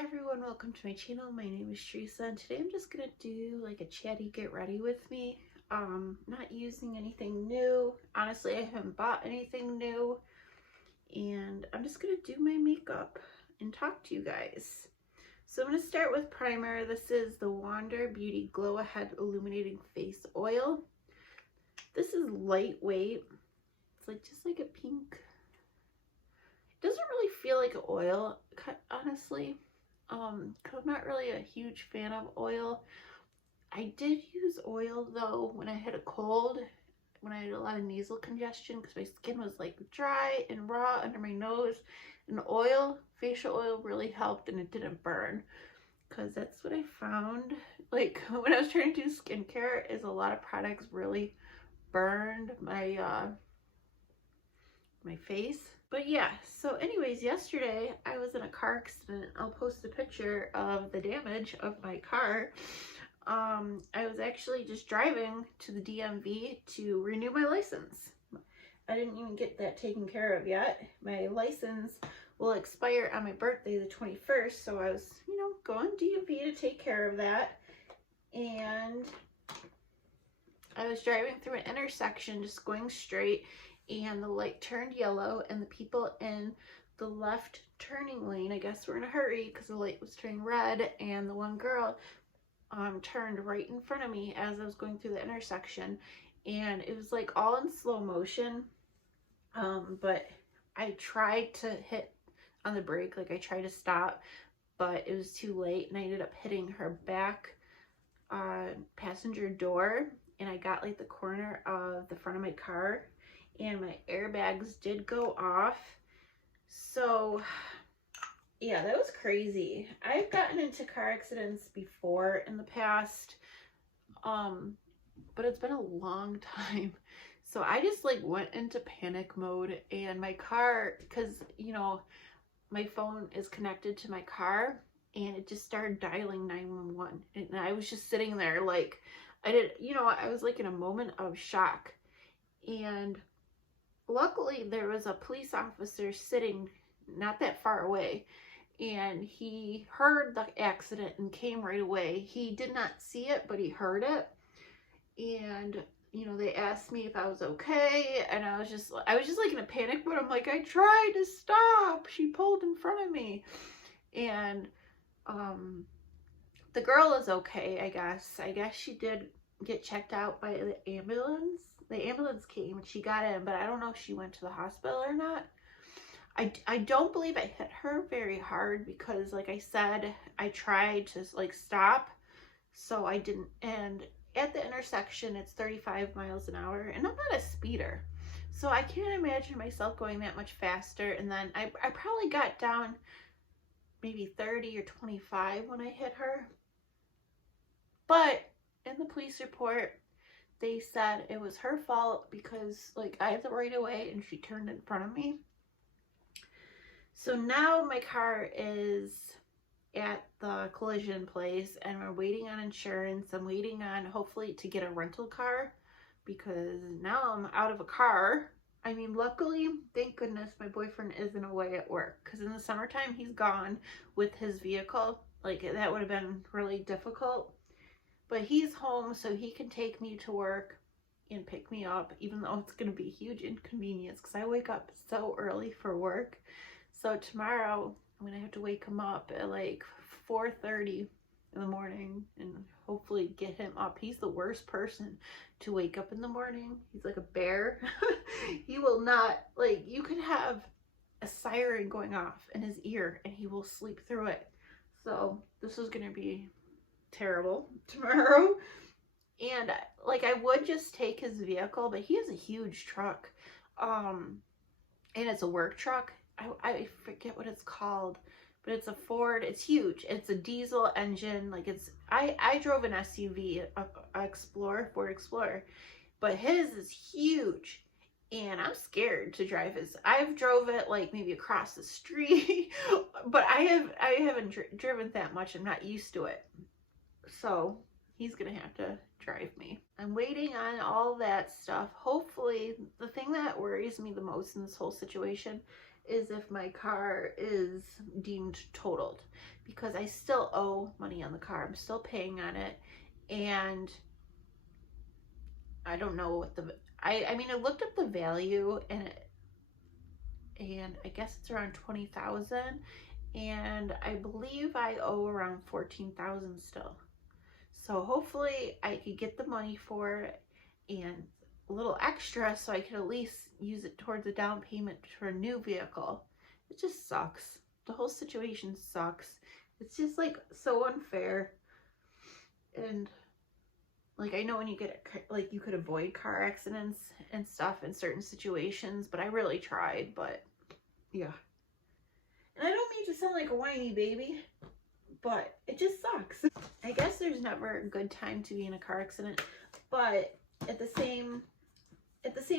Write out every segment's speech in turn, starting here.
Hi everyone, welcome to my channel. My name is Teresa and today I'm just gonna do like a chatty get ready with me. Not using anything new. Honestly, I haven't bought anything new and I'm just gonna do my makeup and talk to you guys. So I'm gonna start with primer. This is the Wander Beauty Glow Ahead Illuminating Face Oil. This is lightweight. It's like just like a pink. It doesn't really feel like an oil, honestly. Cause I'm not really a huge fan of oil. I did use oil though when I had a cold, when I had a lot of nasal congestion because my skin was like dry and raw under my nose, and oil, facial oil really helped and it didn't burn, because that's what I found. Like when I was trying to do skincare, is a lot of products really burned my my face. But yeah, so anyways, yesterday I was in a car accident. I'll post a picture of the damage of my car. I was actually just driving to the DMV to renew my license. I didn't even get that taken care of yet. My license will expire on my birthday, the 21st, so I was, going DMV to take care of that. And I was driving through an intersection, just going straight, and the light turned yellow, and the people in the left turning lane, I guess, were in a hurry because the light was turning red, and the one girl turned right in front of me as I was going through the intersection, and it was like all in slow motion. But I tried to hit on the brake, like I tried to stop, but it was too late, and I ended up hitting her back passenger door, and I got like the corner of the front of my car, and my airbags did go off. So yeah, that was crazy. I've gotten into car accidents before in the past, but it's been a long time. So I just like went into panic mode, and my car, because my phone is connected to my car, and it just started dialing 911, and I was just sitting there like I was like in a moment of shock. And luckily there was a police officer sitting not that far away, and he heard the accident and came right away. He did not see it, but he heard it. And they asked me if I was okay, and I was just like in a panic, but I'm like, I tried to stop. She pulled in front of me. And the girl is okay, I guess she did get checked out by the ambulance. The ambulance came and she got in, but I don't know if she went to the hospital or not. I don't believe I hit her very hard because, like I said, I tried to like stop, so I didn't. And at the intersection, it's 35 miles an hour, and I'm not a speeder, so I can't imagine myself going that much faster. And then I probably got down maybe 30 or 25 when I hit her. But in the police report, they said it was her fault because like I had the right of way and she turned in front of me. So now my car is at the collision place and we're waiting on insurance. I'm waiting on hopefully to get a rental car because now I'm out of a car. I mean, luckily, thank goodness my boyfriend isn't away at work, because in the summertime he's gone with his vehicle. Like that would have been really difficult. But he's home, so he can take me to work and pick me up, even though it's going to be a huge inconvenience because I wake up so early for work. So tomorrow I'm going to have to wake him up at like 4:30 in the morning and hopefully get him up. He's the worst person to wake up in the morning. He's like a bear. He will not, like, you could have a siren going off in his ear and he will sleep through it. So this is going to be terrible tomorrow. And like I would just take his vehicle, but he has a huge truck, and it's a work truck. I forget what it's called, but it's a Ford. It's huge. It's a diesel engine. Like I drove an SUV, a Ford Explorer, but his is huge, and I'm scared to drive his. I've drove it like maybe across the street, but I haven't driven that much. I'm not used to it. So he's gonna have to drive me. I'm waiting on all that stuff. Hopefully, the thing that worries me the most in this whole situation is if my car is deemed totaled, because I still owe money on the car. I'm still paying on it, and I don't know what I mean, I looked up the value, and I guess it's around 20,000, and I believe I owe around 14,000 still. So hopefully I could get the money for it and a little extra so I could at least use it towards a down payment for a new vehicle. It just sucks. The whole situation sucks. It's just like so unfair. And like, I know when you get like, you could avoid car accidents and stuff in certain situations, but I really tried. But yeah. And I don't mean to sound like a whiny baby, but it just sucks. I guess there's never a good time to be in a car accident, but at the same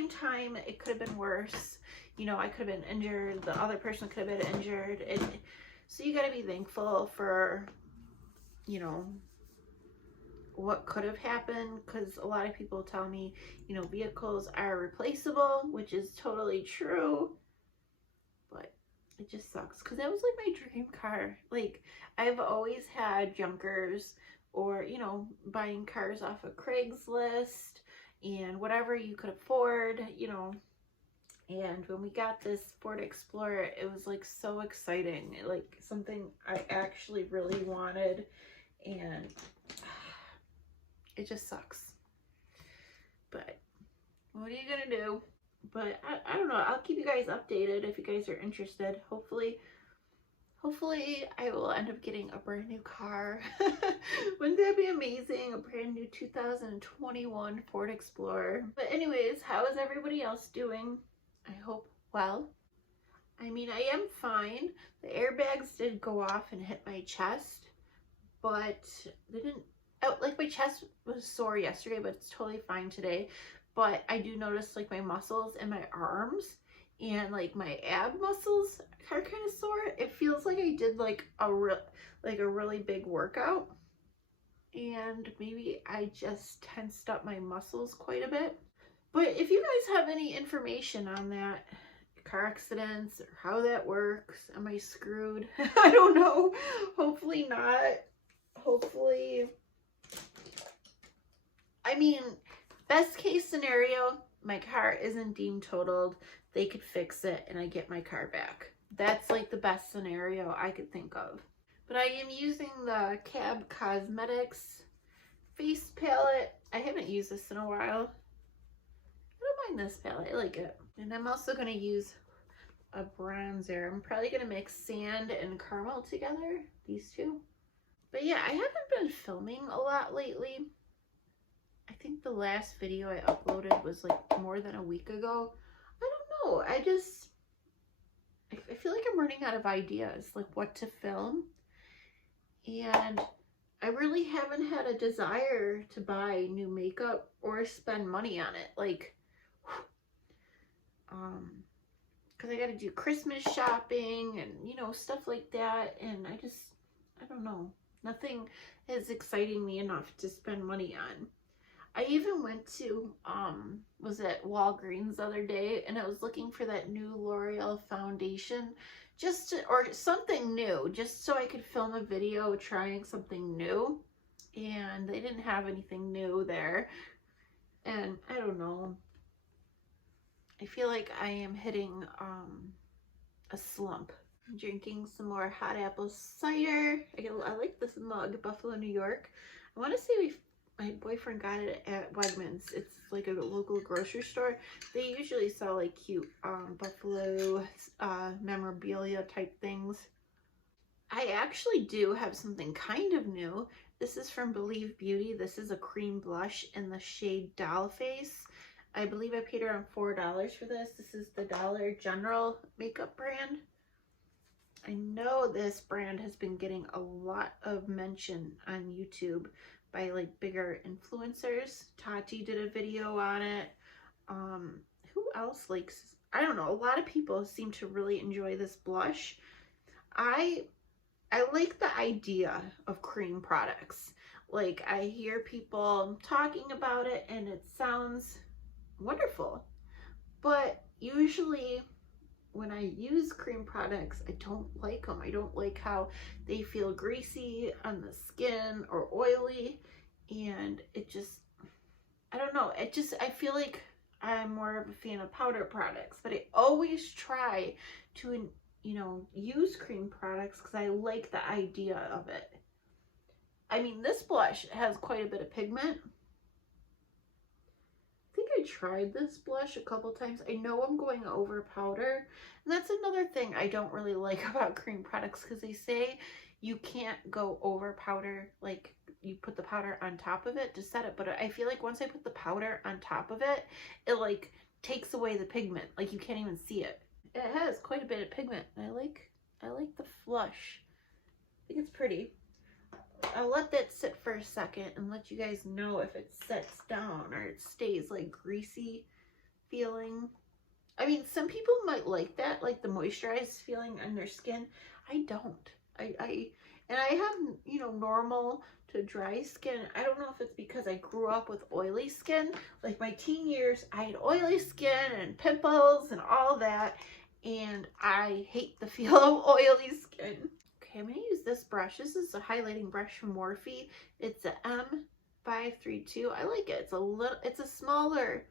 time, it could have been worse. You know, I could have been injured. The other person could have been injured. So you got to be thankful for, you know, what could have happened, because a lot of people tell me, you know, vehicles are replaceable, which is totally true, but it just sucks because that was like my dream car. Like, I've always had junkers, or, you know, buying cars off of Craigslist and whatever you could afford, you know. And when we got this Ford Explorer, it was like so exciting, like something I actually really wanted, and it just sucks. But what are you gonna do? But I don't know. I'll keep you guys updated if you guys are interested. Hopefully I will end up getting a brand new car. Wouldn't that be amazing? A brand new 2021 Ford Explorer. But anyways, how is everybody else doing? I hope well. I mean, I am fine. The airbags did go off and hit my chest, but they didn't, like, my chest was sore yesterday, but it's totally fine today. But I do notice like my muscles and my arms and like my ab muscles are kind of sore. It feels like I did like a really big workout, and maybe I just tensed up my muscles quite a bit. But if you guys have any information on that, car accidents, or how that works, am I screwed? I don't know. Hopefully not. Hopefully, I mean, best case scenario, my car isn't deemed totaled. They could fix it and I get my car back. That's like the best scenario I could think of. But I am using the Cab Cosmetics face palette. I haven't used this in a while. I don't mind this palette. I like it. And I'm also going to use a bronzer. I'm probably going to mix sand and caramel together, these two. But yeah, I haven't been filming a lot lately. I think the last video I uploaded was like more than a week ago. I don't know. I feel like I'm running out of ideas, like what to film. And I really haven't had a desire to buy new makeup or spend money on it. Like, because I got to do Christmas shopping and, you know, stuff like that. And I don't know. Nothing is exciting me enough to spend money on. I even went to, was at Walgreens the other day, and I was looking for that new L'Oreal foundation, or something new, just so I could film a video trying something new, and they didn't have anything new there, and I don't know. I feel like I am hitting, a slump. I'm drinking some more hot apple cider. I like this mug, Buffalo, New York. I want to say my boyfriend got it at Wegmans. It's like a local grocery store. They usually sell like cute Buffalo memorabilia type things. I actually do have something kind of new. This is from Believe Beauty. This is a cream blush in the shade Doll Face. I believe I paid around $4 for this. This is the Dollar General makeup brand. I know this brand has been getting a lot of mention on YouTube by like bigger influencers. CHATTY did a video on it. Who else likes, I don't know, a lot of people seem to really enjoy this blush. I like the idea of cream products. Like, I hear people talking about it and it sounds wonderful, but usually when I use cream products, I don't like them. I don't like how they feel greasy on the skin or oily, and it just, I don't know, it just, I feel like I'm more of a fan of powder products, but I always try to, you know, use cream products because I like the idea of it. I mean, this blush has quite a bit of pigment. I think I tried this blush a couple times. I know I'm going over powder, and that's another thing I don't really like about cream products, because they say you can't go over powder, like you put the powder on top of it to set it, but I feel like once I put the powder on top of it, it like takes away the pigment, like you can't even see it. It has quite a bit of pigment. I like the flush. I think it's pretty. I'll let that sit for a second and let you guys know if it sets down or it stays like greasy feeling. I mean, some people might like that, like the moisturized feeling on their skin. I don't. And I have, you know, normal to dry skin. I don't know if it's because I grew up with oily skin. Like my teen years, I had oily skin and pimples and all that, and I hate the feel of oily skin. Okay, I'm going to use this brush. This is a highlighting brush from Morphe. It's a M532. I like it. It's a smaller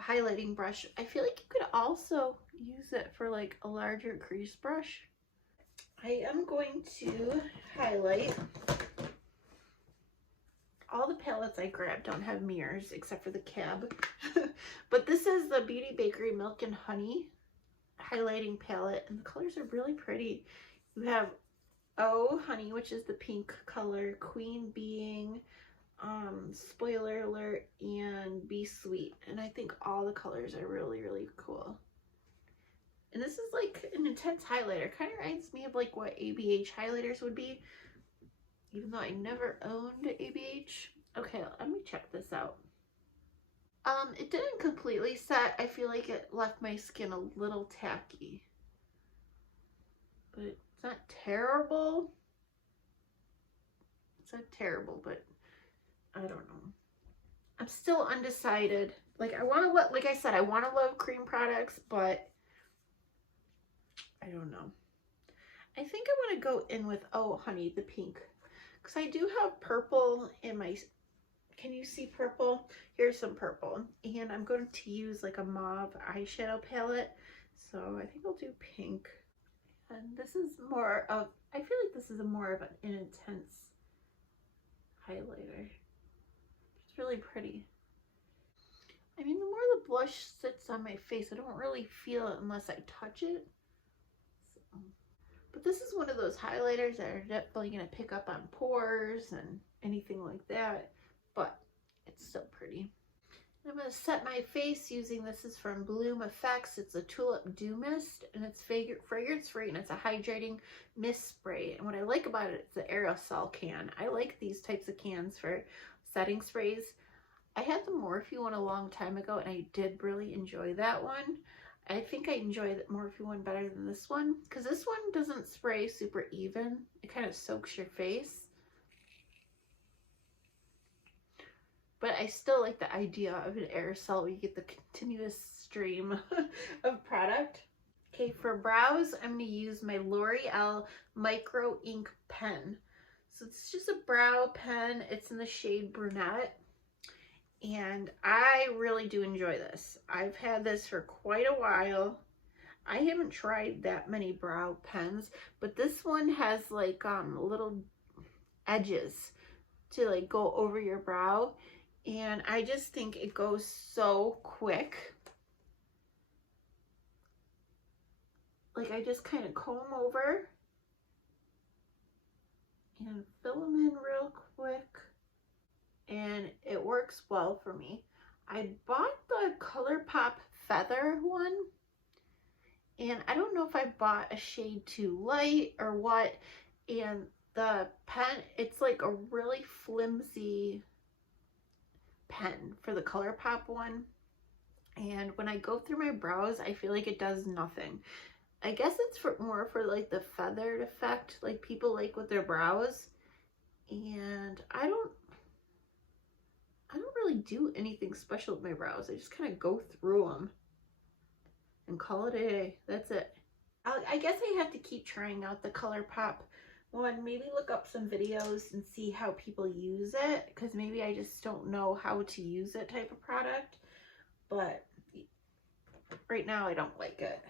highlighting brush. I feel like you could also use it for like a larger crease brush. I am going to highlight. All the palettes I grabbed don't have mirrors except for the cab. But this is the Beauty Bakery Milk and Honey highlighting palette, and the colors are really pretty. You have Oh Honey, which is the pink color, Queen Being, Spoiler Alert, and Be Sweet. And I think all the colors are really, really cool. And this is like an intense highlighter. Kind of reminds me of like what ABH highlighters would be, even though I never owned ABH. Okay, let me check this out. It didn't completely set. I feel like it left my skin a little tacky, but it's not terrible. It's not terrible, but I don't know. I'm still undecided. Like I want to like I said, I want to love cream products, but I don't know. I think I want to go in with Oh Honey, the pink, because I do have purple in my, can you see purple? Here's some purple, and I'm going to use like a mauve eyeshadow palette, so I think I'll do pink. And this is more of, I feel like this is more of an intense highlighter. It's really pretty. I mean, the more the blush sits on my face, I don't really feel it unless I touch it. So. But this is one of those highlighters that are definitely going to pick up on pores and anything like that, but it's still pretty. I'm going to set my face using, this is from Bloom Effects. It's a Tulip Dew Mist, and it's fragrance free, and it's a hydrating mist spray. And what I like about it, it's an aerosol can. I like these types of cans for setting sprays. I had the Morphe one a long time ago, and I did really enjoy that one. I think I enjoy the Morphe one better than this one, because this one doesn't spray super even. It kind of soaks your face. But I still like the idea of an aerosol where you get the continuous stream of product. Okay, for brows, I'm going to use my L'Oreal Micro Ink Pen. So it's just a brow pen. It's in the shade Brunette. And I really do enjoy this. I've had this for quite a while. I haven't tried that many brow pens, but this one has like little edges to like go over your brow. And I just think it goes so quick. Like I just kind of comb over and fill them in real quick. And it works well for me. I bought the ColourPop Feather one. And I don't know if I bought a shade too light or what. And the pen, it's like a really flimsy pen for the ColourPop one, and when I go through my brows, I feel like it does nothing. I guess it's more for like the feathered effect, like people like with their brows, and I don't really do anything special with my brows. I just kind of go through them and call it a day. That's it. I guess I have to keep trying out the ColourPop one. Maybe look up some videos and see how people use it, because maybe I just don't know how to use it type of product. But right now I don't like it.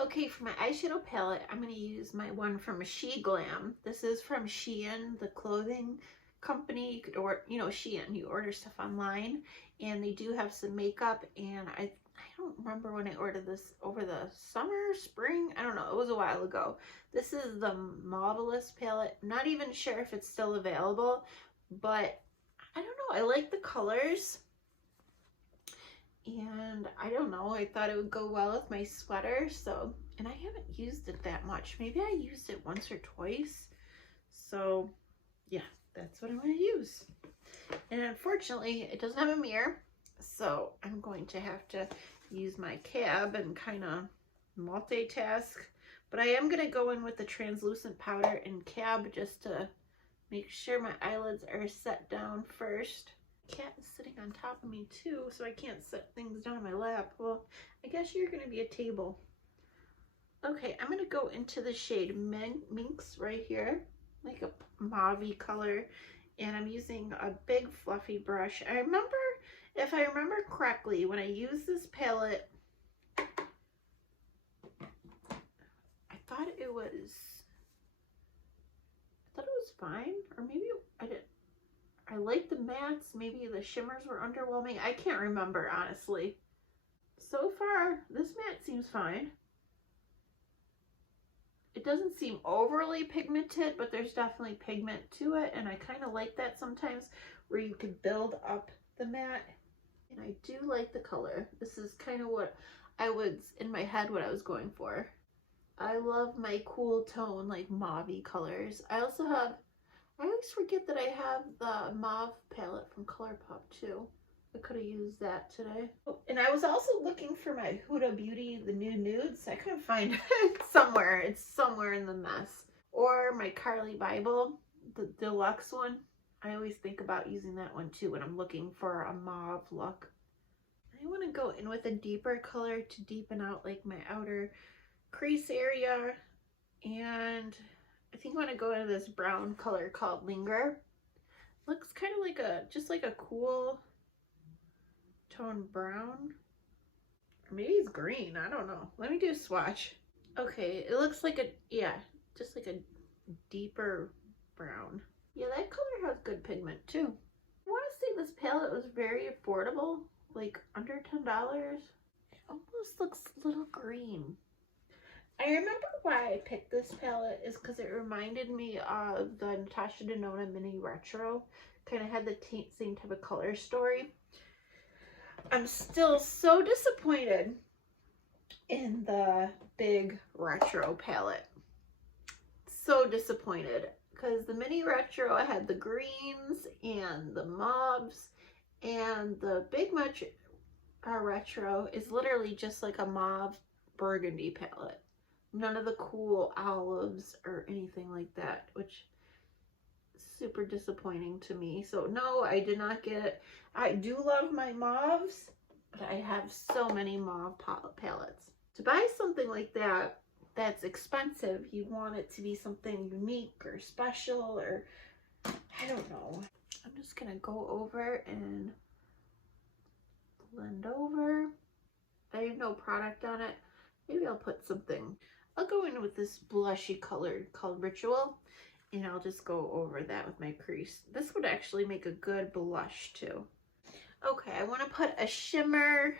Okay, for my eyeshadow palette, I'm going to use my one from Shein. This is from Shein, the clothing company. You could order, you know, Shein, you order stuff online, and they do have some makeup, and I don't remember when I ordered this, over the summer, spring, I don't know, it was a while ago. This is the Marvelous palette. I'm not even sure if it's still available, but I don't know, I like the colors. And I don't know, I thought it would go well with my sweater, so, and I haven't used it that much. Maybe I used it once or twice. So yeah, that's what I'm going to use. And unfortunately, it doesn't have a mirror, so I'm going to have to use my cab and kind of multitask. But I am going to go in with the translucent powder and cab just to make sure my eyelids are set down first. Cat is sitting on top of me too, so I can't set things down on my lap. Well, I guess you're going to be a table. Okay, I'm going to go into the shade Minx right here, like a mauve-y color, and I'm using a big fluffy brush. I remember, if I remember correctly, when I used this palette, I thought it was fine, or maybe I didn't. I like the mattes, maybe the shimmers were underwhelming. I can't remember, honestly. So far, this matte seems fine. It doesn't seem overly pigmented, but there's definitely pigment to it, and I kind of like that sometimes, where you can build up the matte. And I do like the color. This is kind of what I was, in my head, what I was going for. I love my cool tone, like mauve-y colors. I also have, I always forget that I have the mauve palette from ColourPop too. I could have used that today. Oh, and I was also looking for my Huda Beauty, the new nudes. I couldn't find it somewhere. It's somewhere in the mess. Or my Carly Bible, the deluxe one. I always think about using that one too when I'm looking for a mauve look. I want to go in with a deeper color to deepen out like my outer crease area, and I think I want to go into this brown color called Linger. Looks kind of like a, just like a cool tone brown, or maybe it's green, I don't know. Let me do a swatch. Okay, it looks like a, yeah, just like a deeper brown. Yeah, that color has good pigment too. I want to say this palette was very affordable, like under $10. It almost looks a little green. I remember why I picked this palette is because it reminded me of the Natasha Denona Mini Retro. Kind of had the same type of color story. I'm still so disappointed in the big retro palette. So disappointed, because the Mini Retro had the greens and the mauves, and the big retro is literally just like a mauve burgundy palette. None of the cool olives or anything like that, which is super disappointing to me. So no, I did not get it. I do love my mauves, but I have so many mauve palettes. To buy something like that, that's expensive, you want it to be something unique or special, or I don't know. I'm just gonna go over and blend over. I have no product on it. Maybe I'll put something. I'll go in with this blushy color called Ritual, and I'll just go over that with my crease. This would actually make a good blush too. Okay, I want to put a shimmer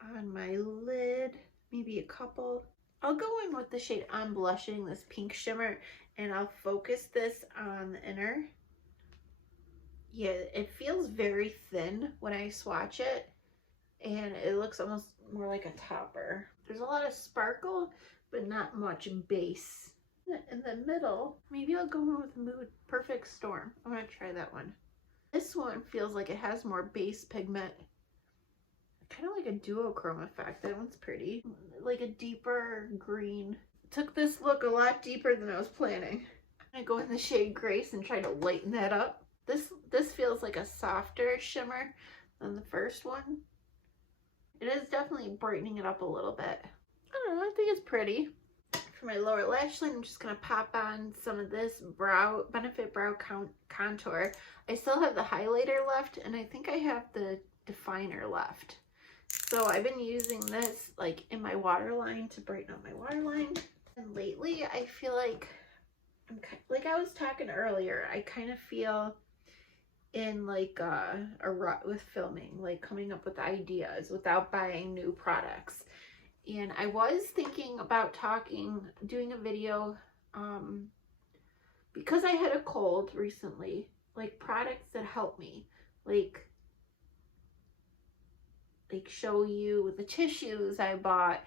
on my lid, maybe a couple. I'll go in with the shade I'm blushing, this pink shimmer, and I'll focus this on the inner. Yeah, it feels very thin when I swatch it, and it looks almost more like a topper. There's a lot of sparkle, but not much base. In the middle, maybe I'll go in with Mood Perfect Storm. I'm gonna try that one. This one feels like it has more base pigment. Kind of like a duochrome effect. That one's pretty. Like a deeper green. Took this look a lot deeper than I was planning. I'm gonna go in the shade Grace and try to lighten that up. This feels like a softer shimmer than the first one. It is definitely brightening it up a little bit. I don't know, I think it's pretty. For my lower lash line, I'm just going to pop on some of this Benefit Brow Contour. I still have the highlighter left, and I think I have the definer left. So I've been using this like in my waterline to brighten up my waterline. And lately, I feel like like I was talking earlier, I kind of feel in like a rut with filming, like coming up with ideas without buying new products. And I was thinking about doing a video, because I had a cold recently, like products that help me, like show you the tissues I bought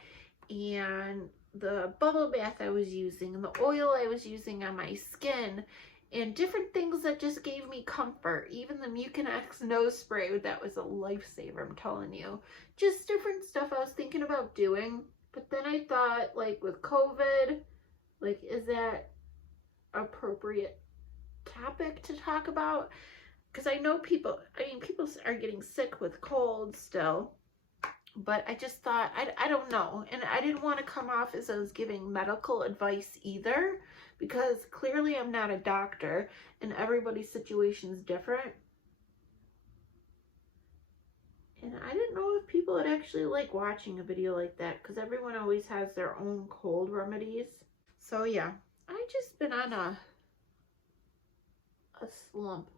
and the bubble bath I was using and the oil I was using on my skin and different things that just gave me comfort. Even the Mucinex nose spray, that was a lifesaver, I'm telling you. Just different stuff I was thinking about doing. But then I thought, like with COVID, like is that appropriate topic to talk about? Because I know people are getting sick with colds still. But I just thought, I don't know. And I didn't want to come off as I was giving medical advice either, because clearly I'm not a doctor and everybody's situation is different. And I didn't know if people would actually like watching a video like that, because everyone always has their own cold remedies. So yeah, I've just been on a slump.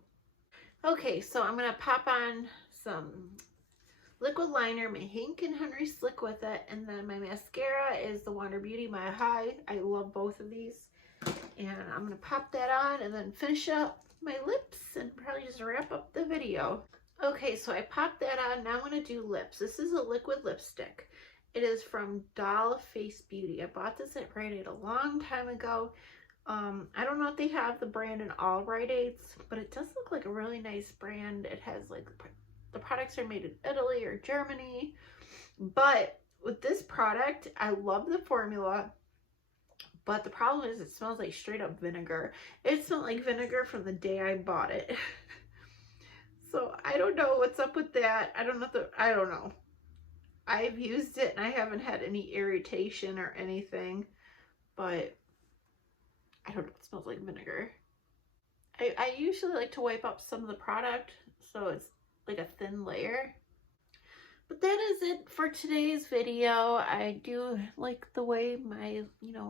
Okay, so I'm going to pop on some liquid liner, my Hank and Henry Slick with it, and then my mascara is the Wander Beauty My High. I love both of these. And I'm going to pop that on and then finish up my lips and probably just wrap up the video. Okay, so I popped that on. Now I'm going to do lips. This is a liquid lipstick. It is from Doll Face Beauty. I bought this at Rite Aid a long time ago. I don't know if they have the brand in all Rite Aids, but it does look like a really nice brand. It has like the products are made in Italy or Germany. But with this product, I love the formula. But the problem is it smells like straight up vinegar. It smelled like vinegar from the day I bought it. So I don't know what's up with that. I don't know. I've used it and I haven't had any irritation or anything. But I don't know, it smells like vinegar. I usually like to wipe up some of the product so it's like a thin layer. But that is it for today's video. I do like the way my,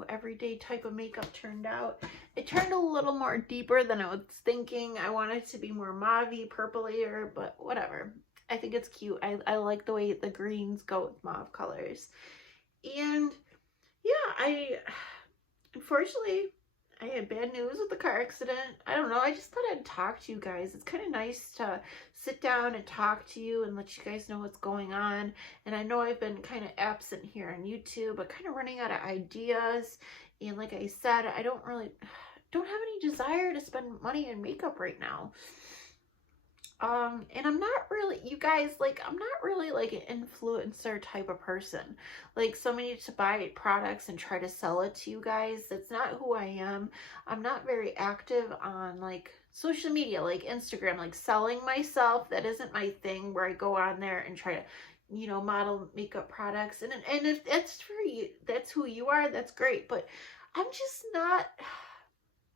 everyday type of makeup turned out. It turned a little more deeper than I was thinking. I wanted it to be more mauve-y, purplier, but whatever. I think it's cute. I like the way the greens go with mauve colors. And yeah, unfortunately, I had bad news with the car accident. I don't know. I just thought I'd talk to you guys. It's kind of nice to sit down and talk to you and let you guys know what's going on. And I know I've been kind of absent here on YouTube, but kind of running out of ideas. And like I said, I don't have any desire to spend money on makeup right now. And I'm not really, you guys, like, I'm not really like an influencer type of person. Like, somebody to buy products and try to sell it to you guys. That's not who I am. I'm not very active on like social media, like Instagram, like selling myself. That isn't my thing, where I go on there and try to, model makeup products. And if that's for you, that's who you are, that's great. But I'm just not,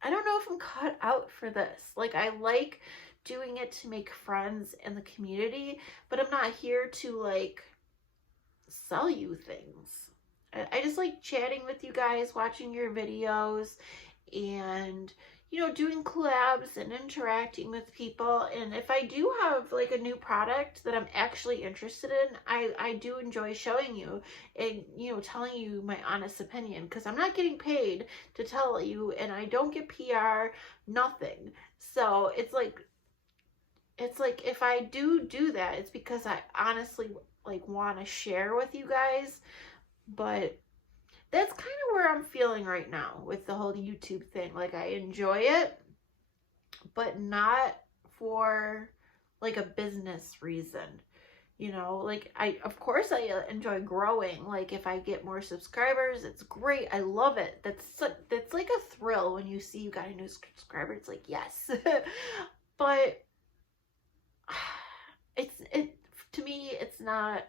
I don't know if I'm cut out for this. Like, I like doing it to make friends in the community, but I'm not here to like sell you things. I just like chatting with you guys, watching your videos, and doing collabs and interacting with people. And if I do have like a new product that I'm actually interested in, I do enjoy showing you and telling you my honest opinion, because I'm not getting paid to tell you, and I don't get PR, nothing. So it's like if I do that, it's because I honestly like want to share with you guys. But that's kind of where I'm feeling right now with the whole YouTube thing. Like, I enjoy it, but not for like a business reason. Like, of course I enjoy growing. Like, if I get more subscribers, it's great. I love it. That's like a thrill when you see you got a new subscriber. It's like, yes. But to me, it's not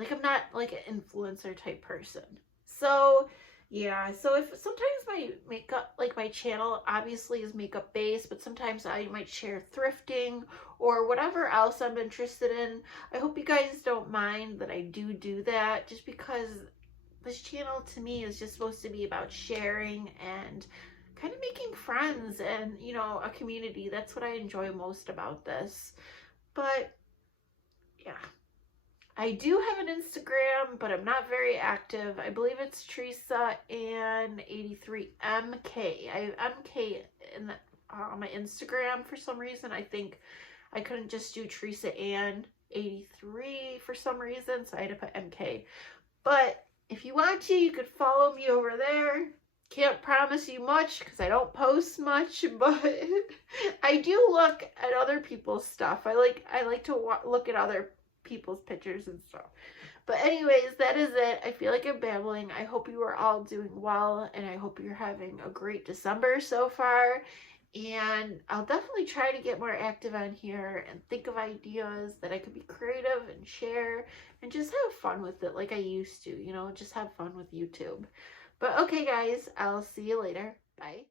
Like, I'm not like an influencer type person. So yeah, so if sometimes my makeup, like my channel obviously is makeup based, but sometimes I might share thrifting or whatever else I'm interested in. I hope you guys don't mind that I do that, just because this channel to me is just supposed to be about sharing and kind of making friends and, you know, a community. That's what I enjoy most about this. But yeah, I do have an Instagram, but I'm not very active. I believe it's Teresa and 83MK. I have MK in the, on my Instagram for some reason. I think I couldn't just do Teresa and 83 for some reason, so I had to put MK. But if you want to, you could follow me over there. Can't promise you much because I don't post much, but I do look at other people's stuff. I like to look at other people's pictures and stuff. But anyways, that is it. I feel like I'm babbling. I hope you are all doing well, and I hope you're having a great December so far. And I'll definitely try to get more active on here and think of ideas that I could be creative and share and just have fun with it like I used to, you know, just have fun with YouTube. But okay, guys, I'll see you later. Bye.